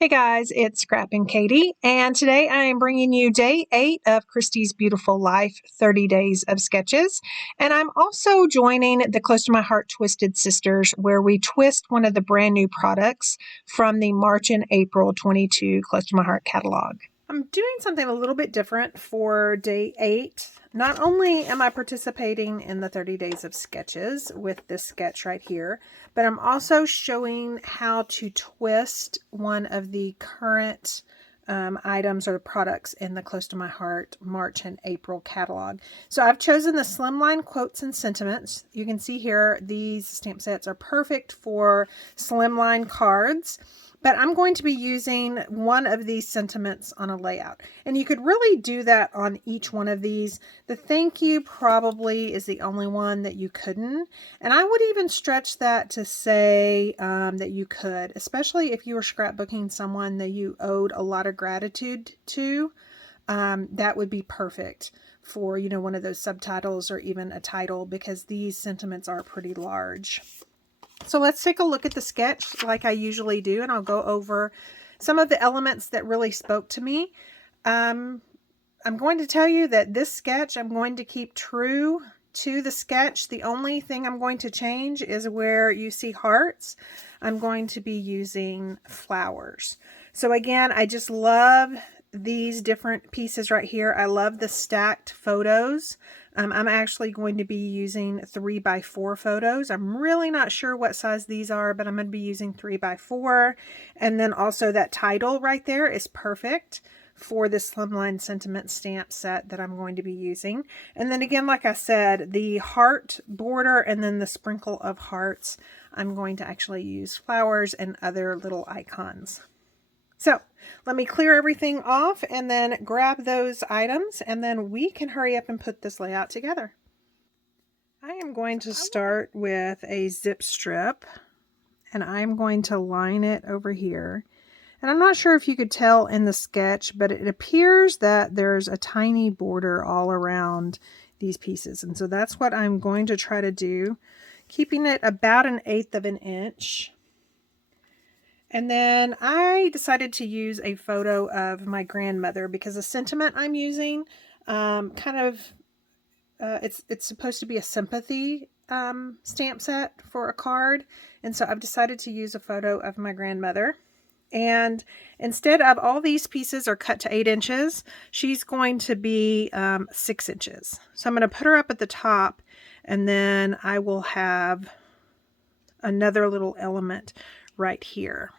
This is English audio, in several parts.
Hey guys, it's Scrappinkaty, and today I am bringing you day 8 of Christy's Beautiful Life 30 Days of Sketches. And I'm also joining the Close to My Heart Twisted Sisters, where we twist one of the brand new products from the March and April 22 Close to My Heart catalog. I'm doing something a little bit different for day 8. Not only am I participating in the 30 days of sketches with this sketch right here, but I'm also showing how to twist one of the current items or products in the Close to My Heart March and April catalog. So I've chosen the Slimline Quotes and Sentiments. You can see here these stamp sets are perfect for slimline cards. But I'm going to be using one of these sentiments on a layout. And you could really do that on each one of these. The thank you probably is the only one that you couldn't. And I would even stretch that to say that you could, especially if you were scrapbooking someone that you owed a lot of gratitude to. That would be perfect for, one of those subtitles or even a title, because these sentiments are pretty large. So let's take a look at the sketch like I usually do, and I'll go over some of the elements that really spoke to me. I'm going to tell you that this sketch, I'm going to keep true to the sketch. The only thing I'm going to change is where you see hearts. I'm going to be using flowers. So again, I just love these different pieces right here. I love the stacked photos. I'm actually going to be using 3x4 photos. I'm really not sure what size these are, but I'm going to be using 3x4. And then also that title right there is perfect for the Slimline Sentiment stamp set that I'm going to be using. And then again, like I said, the heart border and then the sprinkle of hearts, I'm going to actually use flowers and other little icons. So let me clear everything off and then grab those items, and then we can hurry up and put this layout together. I am going to start with a zip strip, and I'm going to line it over here. And I'm not sure if you could tell in the sketch, but it appears that there's a tiny border all around these pieces. And so that's what I'm going to try to do, keeping it about 1/8 of an inch. And then I decided to use a photo of my grandmother because the sentiment I'm using it's supposed to be a sympathy stamp set for a card. And so I've decided to use a photo of my grandmother. And instead of all these pieces are cut to 8 inches, she's going to be 6 inches. So I'm going to put her up at the top, and then I will have another little element right here.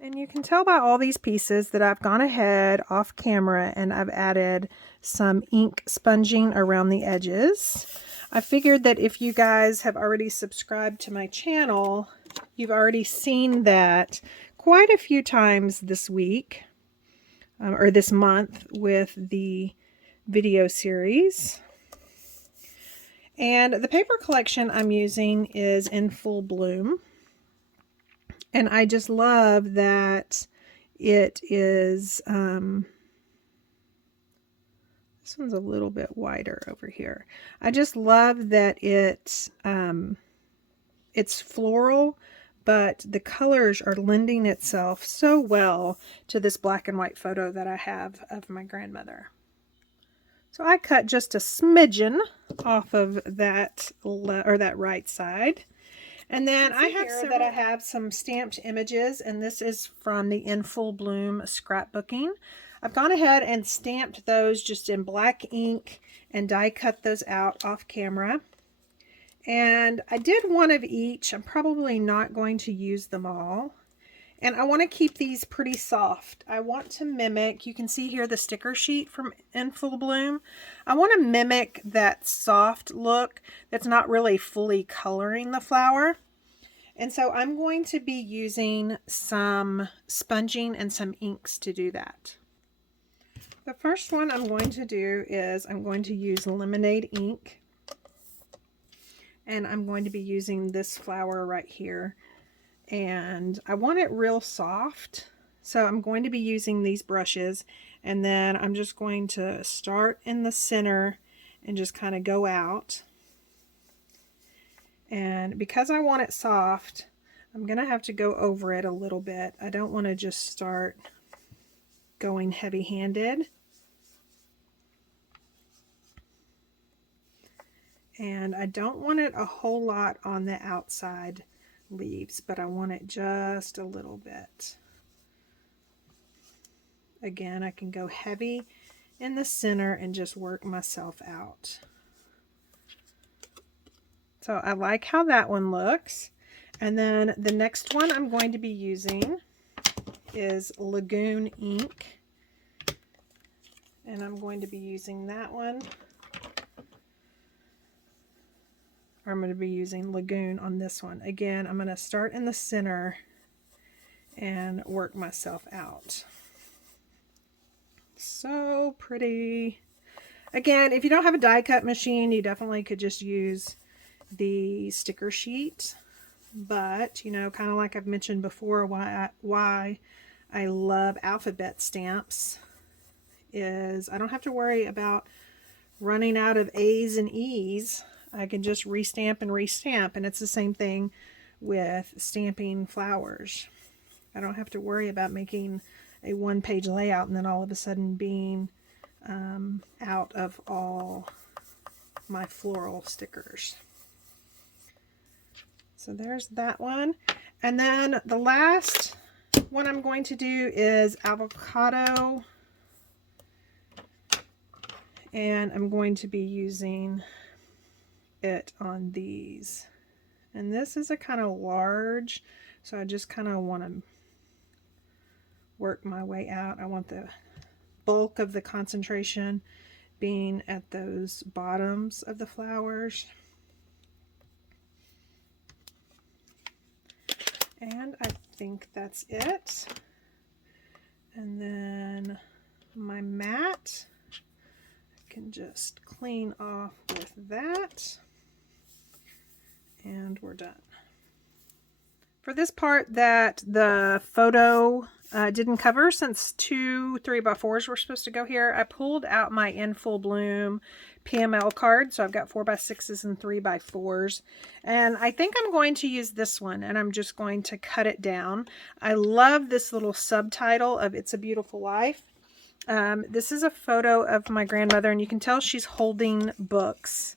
And you can tell by all these pieces that I've gone ahead off camera and I've added some ink sponging around the edges. I figured that if you guys have already subscribed to my channel, you've already seen that quite a few times this week or this month with the video series. And the paper collection I'm using is In Full Bloom. And I just love that it is, this one's a little bit wider over here. I just love that it's floral, but the colors are lending itself so well to this black and white photo that I have of my grandmother. So I cut just a smidgen off of that right side. And then I have some stamped images, and this is from the In Full Bloom Scrapbooking. I've gone ahead and stamped those just in black ink and die cut those out off camera. And I did one of each. I'm probably not going to use them all. And I want to keep these pretty soft. I want to mimic, you can see here the sticker sheet from In Full Bloom. I want to mimic that soft look that's not really fully coloring the flower. And so I'm going to be using some sponging and some inks to do that. The first one I'm going to do is I'm going to use lemonade ink. And I'm going to be using this flower right here. And I want it real soft, so I'm going to be using these brushes, and then I'm just going to start in the center and just kind of go out. And because I want it soft, I'm going to have to go over it a little bit. I don't want to just start going heavy-handed. And I don't want it a whole lot on the outside leaves, but I want it just a little bit. Again, I can go heavy in the center and just work myself out. So I like how that one looks. And then the next one I'm going to be using is Lagoon ink. And I'm going to be using that one. I'm going to be using Lagoon on this one. Again, I'm going to start in the center and work myself out. So pretty. Again, if you don't have a die cut machine, you definitely could just use the sticker sheet. But, you know, kind of like I've mentioned before, why I love alphabet stamps is I don't have to worry about running out of A's and E's. I can just restamp and restamp, and it's the same thing with stamping flowers. I don't have to worry about making a one-page layout and then all of a sudden being out of all my floral stickers. So there's that one. And then the last one I'm going to do is avocado. And I'm going to be using it on these. And this is a kind of large, so I just kind of want to work my way out. I want the bulk of the concentration being at those bottoms of the flowers. And I think that's it. And then my mat, I can just clean off with that. And we're done. For this part that the photo didn't cover, since 2 3x4s were supposed to go here, I pulled out my In Full Bloom PML card. So I've got 4x6s and 3x4s. And I think I'm going to use this one, and I'm just going to cut it down. I love this little subtitle of It's a Beautiful Life. This is a photo of my grandmother, and you can tell she's holding books.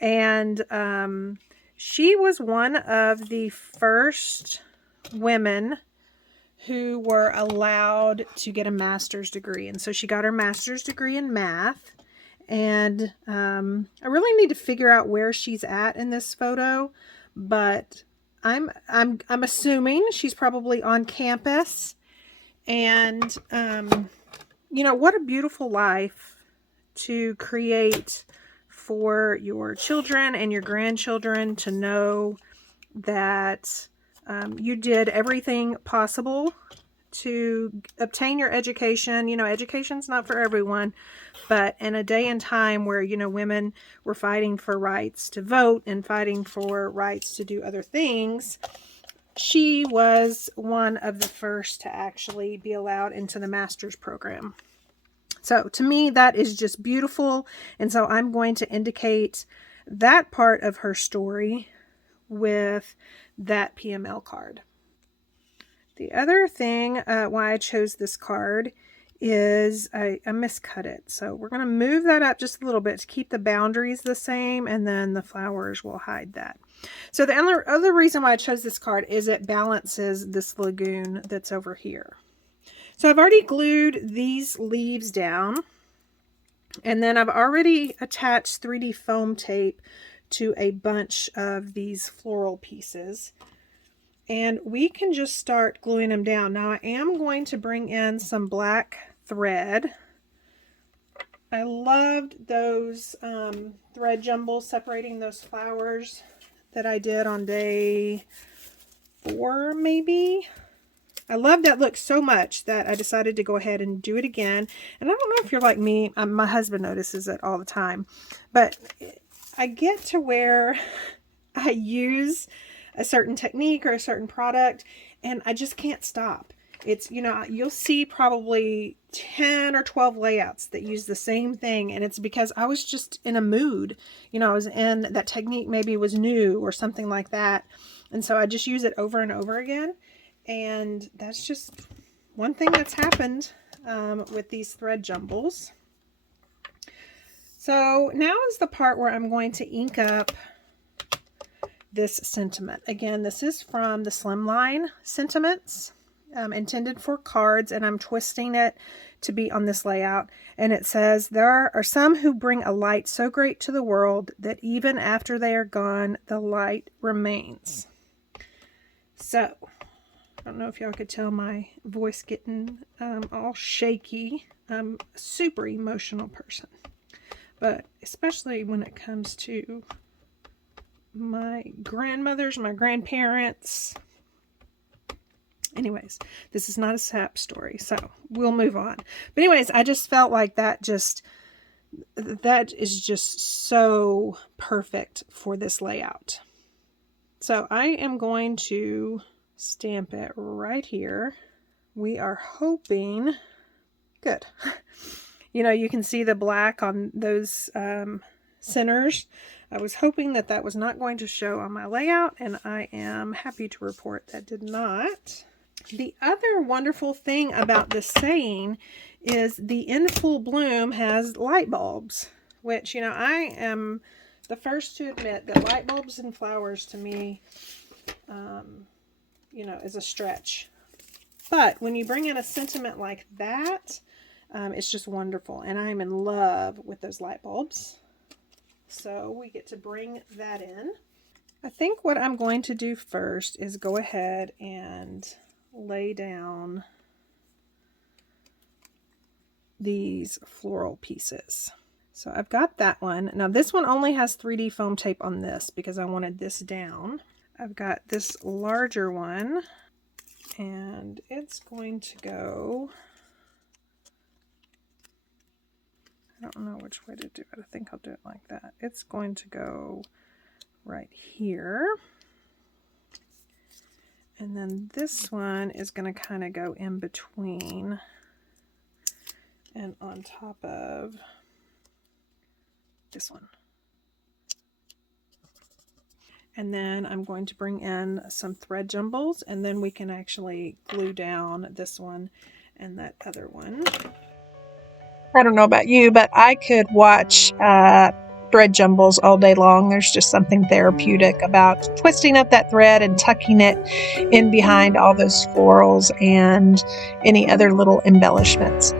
And she was one of the first women who were allowed to get a master's degree. And so she got her master's degree in math. And I really need to figure out where she's at in this photo, but I'm assuming she's probably on campus. And you know, what a beautiful life to create for your children and your grandchildren, to know that you did everything possible to obtain your education. You know, education's not for everyone, but in a day and time where, you know, women were fighting for rights to vote and fighting for rights to do other things, she was one of the first to actually be allowed into the master's program. So to me, that is just beautiful. And so I'm going to indicate that part of her story with that PML card. The other thing why I chose this card is I miscut it. So we're going to move that up just a little bit to keep the boundaries the same, and then the flowers will hide that. So the other reason why I chose this card is it balances this lagoon that's over here. So I've already glued these leaves down, and then I've already attached 3D foam tape to a bunch of these floral pieces. And we can just start gluing them down. Now I am going to bring in some black thread. I loved those thread jumbles separating those flowers that I did on day 4 maybe. I love that look so much that I decided to go ahead and do it again. And I don't know if you're like me, my husband notices it all the time, but I get to where I use a certain technique or a certain product and I just can't stop. It's, you know, you'll see probably 10 or 12 layouts that use the same thing, and it's because I was just in a mood. You know, I was in that technique, maybe was new or something like that. And so I just use it over and over again. And that's just one thing that's happened with these thread jumbles. So now is the part where I'm going to ink up this sentiment. Again, this is from the Slimline Sentiments, intended for cards, and I'm twisting it to be on this layout. And it says, there are some who bring a light so great to the world that even after they are gone, the light remains. So, I don't know if y'all could tell my voice getting all shaky. I'm a super emotional person, but especially when it comes to my grandmothers, my grandparents. Anyways, this is not a sap story, so we'll move on. But anyways, I just felt like that is just so perfect for this layout. So I am going to stamp it right here. We are hoping, good. You know, you can see the black on those centers. I was hoping that that was not going to show on my layout, and I am happy to report that did not. The other wonderful thing about this saying is the in full bloom has light bulbs, which, you know, I am the first to admit that light bulbs and flowers to me, you know, is a stretch. But when you bring in a sentiment like that, it's just wonderful. And I'm in love with those light bulbs. So we get to bring that in. I think what I'm going to do first is go ahead and lay down these floral pieces. So I've got that one. Now this one only has 3D foam tape on this because I wanted this down. I've got this larger one, and it's going to go, I don't know which way to do it. I think I'll do it like that. It's going to go right here. And then this one is going to kind of go in between and on top of this one. And then I'm going to bring in some thread jumbles, and then we can actually glue down this one and that other one. I don't know about you, but I could watch thread jumbles all day long. There's just something therapeutic about twisting up that thread and tucking it in behind all those florals and any other little embellishments.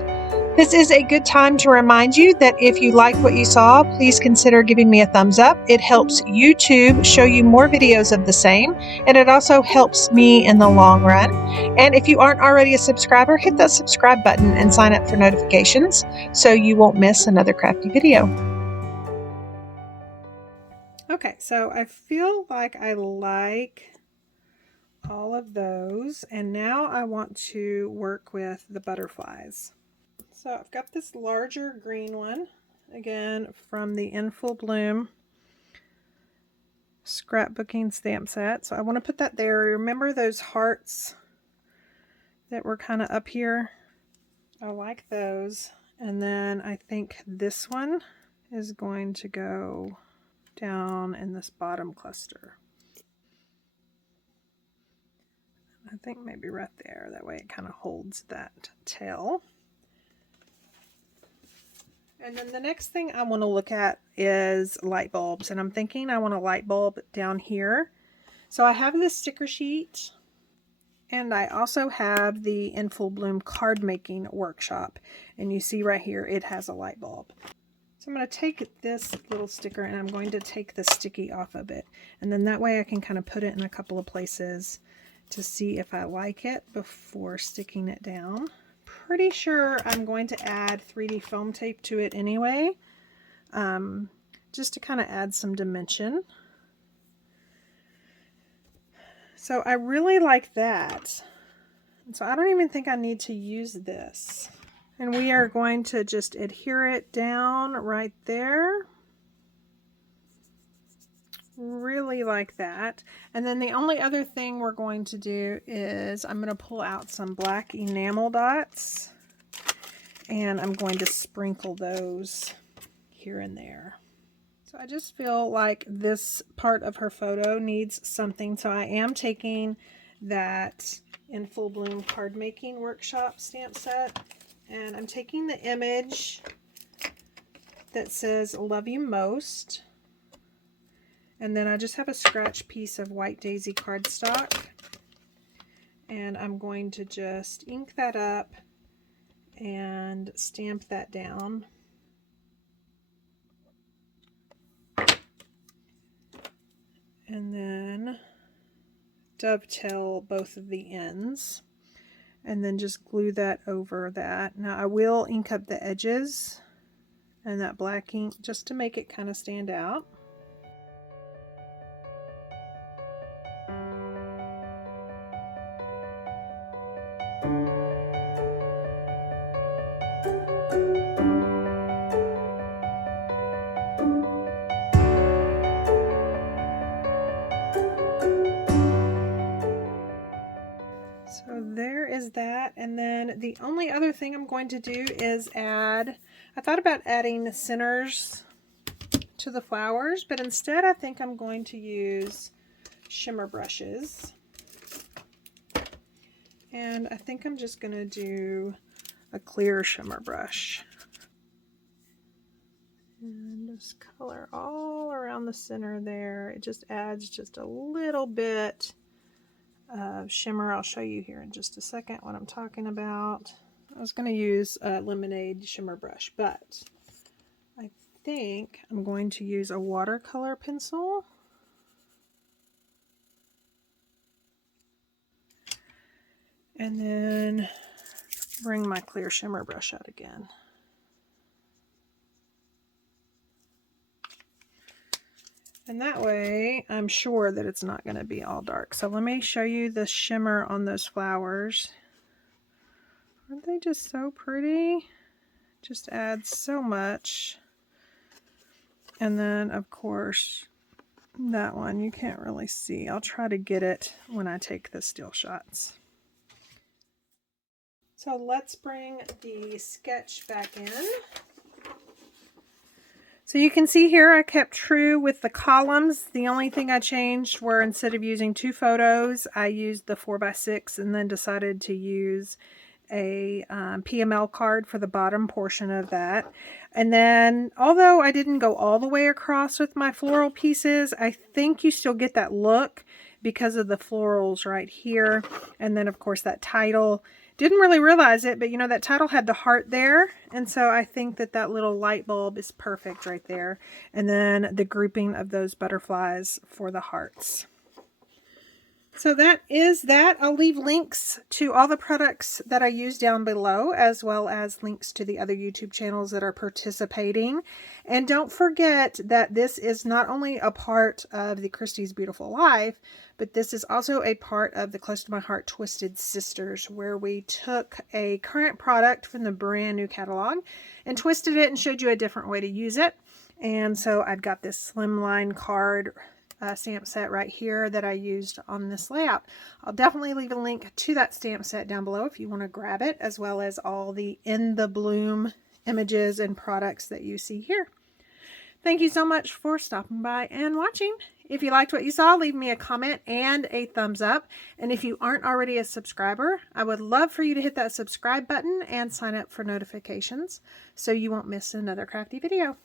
This is a good time to remind you that if you liked what you saw, please consider giving me a thumbs up. It helps YouTube show you more videos of the same, and it also helps me in the long run. And if you aren't already a subscriber, hit that subscribe button and sign up for notifications so you won't miss another crafty video. Okay, so I feel like I like all of those, and now I want to work with the butterflies. So I've got this larger green one, again from the In Full Bloom Scrapbooking stamp set. So I want to put that there. Remember those hearts that were kind of up here? I like those. And then I think this one is going to go down in this bottom cluster. I think maybe right there. That way it kind of holds that tail. And then the next thing I want to look at is light bulbs. And I'm thinking I want a light bulb down here. So I have this sticker sheet, and I also have the In Full Bloom card making workshop. And you see right here, it has a light bulb. So I'm going to take this little sticker and I'm going to take the sticky off of it. And then that way I can kind of put it in a couple of places to see if I like it before sticking it down. Pretty sure I'm going to add 3D foam tape to it anyway, just to kind of add some dimension. So I really like that. So I don't even think I need to use this. And we are going to just adhere it down right there. Really like that. And then the only other thing we're going to do is I'm going to pull out some black enamel dots, and I'm going to sprinkle those here and there. So I just feel like this part of her photo needs something. So I am taking that In Full Bloom card making workshop stamp set, and I'm taking the image that says love you most, and then I just have a scratch piece of white daisy cardstock, and I'm going to just ink that up and stamp that down. And then dovetail both of the ends, and then just glue that over that. Now I will ink up the edges and that black ink just to make it kind of stand out. So there is that, and then the only other thing I'm going to do is add, I thought about adding centers to the flowers, but instead I think I'm going to use shimmer brushes. And I think I'm just going to do a clear shimmer brush. And just color all around the center there. It just adds just a little bit shimmer. I'll show you here in just a second what I'm talking about. I was going to use a lemonade shimmer brush, but I think I'm going to use a watercolor pencil. And then bring my clear shimmer brush out again. And that way, I'm sure that it's not going to be all dark. So let me show you the shimmer on those flowers. Aren't they just so pretty? Just adds so much. And then, of course, that one you can't really see. I'll try to get it when I take the still shots. So let's bring the sketch back in. So you can see here I kept true with the columns. The only thing I changed were, instead of using 2 photos, I used the 4x6 and then decided to use a PML card for the bottom portion of that. And then, although I didn't go all the way across with my floral pieces, I think you still get that look because of the florals right here. And then, of course, that title. Didn't really realize it, but you know, that title had the heart there. And so I think that that little light bulb is perfect right there. And then the grouping of those butterflies for the hearts. So that is that. I'll leave links to all the products that I use down below, as well as links to the other YouTube channels that are participating. And don't forget that this is not only a part of the Christy's Beautiful Life, but this is also a part of the Close to My Heart Twisted Sisters, where we took a current product from the brand new catalog and twisted it and showed you a different way to use it. And so I've got this slimline card stamp set right here that I used on this layout. I'll definitely leave a link to that stamp set down below if you want to grab it, as well as all the In the Bloom images and products that you see here. Thank you so much for stopping by and watching. If you liked what you saw, leave me a comment and a thumbs up. And if you aren't already a subscriber, I would love for you to hit that subscribe button and sign up for notifications so you won't miss another crafty video.